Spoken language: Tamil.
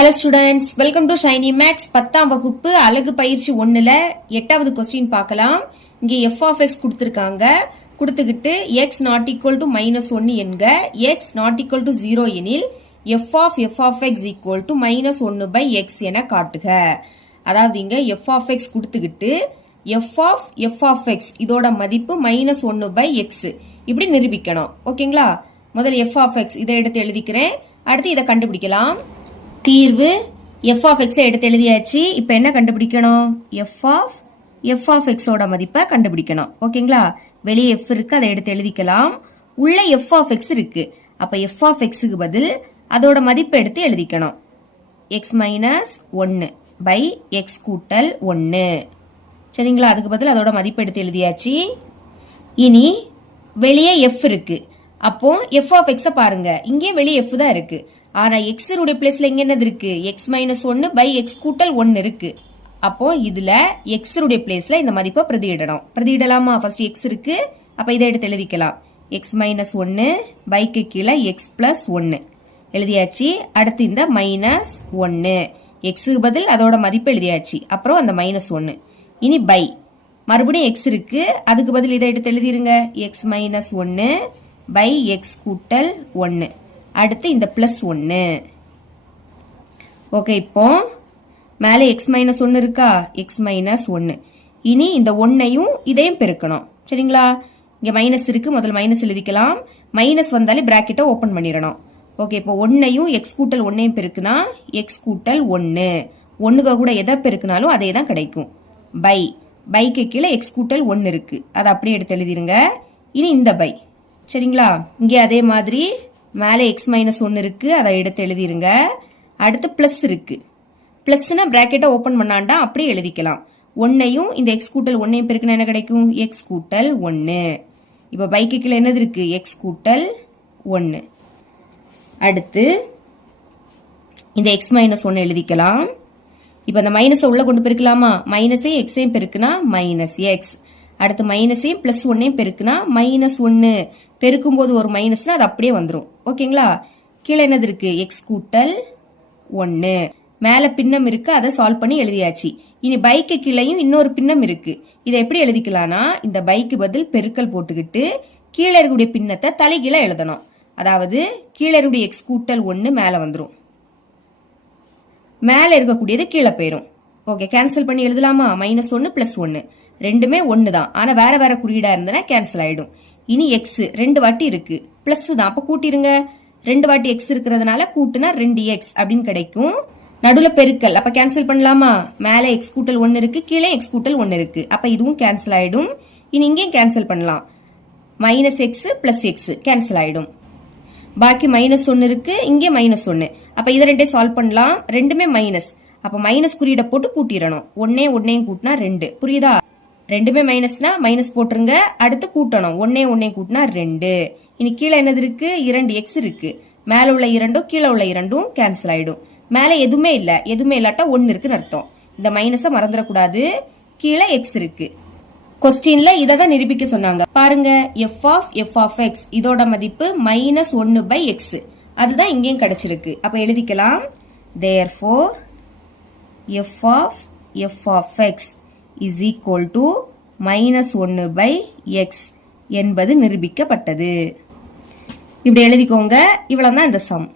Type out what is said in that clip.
Hello students, welcome to Shiny Max 10ஆம் வகுப்பு அலகு பயிற்சி 1ல 8வது क्वेश्चन பார்க்கலாம். இங்கே f of x கொடுத்திருக்காங்க. கொடுத்துக்கிட்டு x not equal to -1 என்க x not equal to 0 எனில் f of x equal to -1 by x என காட்டுக. அதாவது இங்க f of x கொடுத்துக்கிட்டு f of x இதோட மதிப்பு -1 by x இப்படி நிரூபிக்கணும். ஓகேங்களா? முதல்ல f of x இதை எடுத்து எழுதிக்கிறேன். அடுத்து இதை கண்டுபிடிக்கலாம். தீர்வு f of x எடுத்து எழுதியாச்சு. இப்போ என்ன கண்டுபிடிக்கணும்? f of x ஓட மதிப்பை கண்டுபிடிக்கணும். ஓகேங்களா? வெளியே f இருக்கு, அதை எடுத்து எழுதிக்கலாம். உள்ள f of x இருக்கு. அப்ப f of x க்கு பதில் அதோட மதிப்பை எடுத்து எழுதிக்கணும். x - 1 by x கூட்டல் 1. சரிங்களா? அதுக்கு பதில் அதோட மதிப்பை எடுத்து எழுதியாச்சு. இனி வெளியே f இருக்கு. அப்போ f of x பாருங்க. இங்கே வெளியே f தான் இருக்கு. ஆனா x உடைய பிளேஸ்ல எங்க என்னது இருக்கு? x - 1 by x கூட்டல் 1 இருக்கு. அப்போ இதுல x உடைய பிளேஸ்ல இந்த மதிப்பை பிரதியிடணும். பிரதியிடலாமா? ஃபர்ஸ்ட் x இருக்கு. அப்ப இதை எடுத்து எழுதிக்கலாம். x - 1 by க்கு கீழே x plus 1 எழுதியாச்சு. அடுத்து இந்த -1 x க்கு பதில் அதோட மதிப்பு எழுதியாச்சு. அப்புறம் அந்த -1 இனி by மறுபடியும் x இருக்கு. அதுக்கு பதில் இதை எடுத்து எழுதிருங்க. x - 1 by x கூட்டல் 1. அடுத்து இந்த பிளஸ் 1. ஓகே, இப்போ மேலே x - 1 இருக்கா? x - 1. இனி இந்த 1ஐயும் இதையும் பெருக்கணும். சரிங்களா? இங்க மைனஸ் இருக்கு. முதல்ல மைனஸ் எழுதிக்கலாம். மைனஸ் வந்தாலே பிராக்கெட்டை ஓபன் பண்ணிடணும். ஓகே, இப்போ 1ஐயும் x கூட்டல் 1ஐயும் பெருக்குனா x கூட்டல் 1. 1க்கு கூட எதை பெருக்குனாலும் அதே தான் கிடைக்கும். பைக்கு கீழே x கூட்டல் 1 இருக்கு. அதை அப்படியே எடுத்து எழுதிருங்க. இனி இந்த பை. சரிங்களா? இங்கே அதே மாதிரி மேலே x - 1 இருக்கு. அதை எடுத்து எழுதிருங்க. அடுத்து பிளஸ் இருக்கு. பிளஸ்னா பிராக்கெட்டை ஓபன் பண்ணாண்டா அப்படியே எழுதிக்கலாம். 1ஐயும் இந்த x கூட்டல் 1ஐயும் பெருக்குனா என்ன கிடைக்கும்? x கூட்டல் 1. இப்போ பைக்கு கீழே என்னது இருக்கு? x கூட்டல் 1. அடுத்து இந்த x - 1 எழுதிக்கலாம். இப்போ அந்த மைனஸை உள்ள கொண்டு பெருக்கலாமா? மைனஸையும் எக்ஸையும் பெருக்குனா -x. அடுத்து மைனஸையும் பிளஸ் 1ஐயும் பெருக்குனா -1. பெருக்கும் போது ஒரு மைனஸ்னா அது அப்படியே வந்துடும். ஓகேங்களா? கீழே என்னது இருக்கு? x கூட்டல் 1. மேல பின்னம் இருக்கு. அதை சால்வ் பண்ணி எழுதியாச்சு. இனி பைக்கு கீழேயும் இன்னொரு பின்னம் இருக்கு. இதை எப்படி எழுதிக்கலாம்னா இந்த பைக்கு பதில் பெருக்கல் போட்டுக்கிட்டு கீழே இருக்கக்கூடிய பின்னத்தை தலைகீழ எழுதணும். அதாவது கீழே இருக்கக்கூடிய x கூட்டல் 1 மேல வந்துடும். மேல இருக்கக்கூடியது கீழே போயிடும். ஓகே, கேன்சல் பண்ணி எழுதலாமா? -1 + 1 ரெண்டுமே 1 தான். ஆனா வேற வேற குறியீடா இருந்தனா கேன்சல் ஆயிடும். இனி x 2 வாட்டி இருக்கு. பிளஸ் தான். அப்ப கூட்டிருங்க. 2 வாட்டி x இருக்கிறதுனால கூட்டுனா 2x அப்படின்னு கிடைக்கும். நடுவுல பெருக்கல். அப்ப கேன்சல் பண்ணலாமா? மேல x கூட்டல் 1 இருக்கு, கீழே x கூட்டல் 1 இருக்கு. அப்ப இதுவும் கேன்சல் ஆயிடும். இனி இங்கேயும் கேன்சல் பண்ணலாம். -x + x கேன்சல் ஆயிடும். பாக்கி -1 இருக்கு, இங்கே -1. அப்ப இதை ரெண்டே சால்வ் பண்ணலாம். ரெண்டுமே மைனஸ். அப்ப மைனஸ் குறியீடை போட்டு கூட்டிடணும். 1 கூட்டினா 2. புரியுதா? ரெண்டுமே மைனஸ்னா மைனஸ் போட்டுருங்க. அடுத்து கூட்டணும். 1 கூட்டினா 2. இனி கீழே என்னது இருக்கு? 2x இருக்கு. மேல உள்ள 2ம் கீழே உள்ள 2ம் கேன்சல் ஆயிடும். மேல எதுவுமே இல்ல. எதுவுமே இல்லாட்டா 1 இருக்குன்னு அர்த்தம். இந்த மைனஸை மறந்துடக்கூடாது. கீழே x இருக்கு. கொஸ்டின்ல இதை தான் நிரூபிக்க சொன்னாங்க. பாருங்க, f of x இதோட மதிப்பு -1 by x. அதுதான் இங்கேயும் கிடைச்சிருக்கு. அப்ப எழுதிக்கலாம். therefore f of x is equal to -1 by x என்பது நிரூபிக்கப்பட்டது. இப்படி எழுதிக்கோங்க. இவ்வளவுதான் இந்த சம்.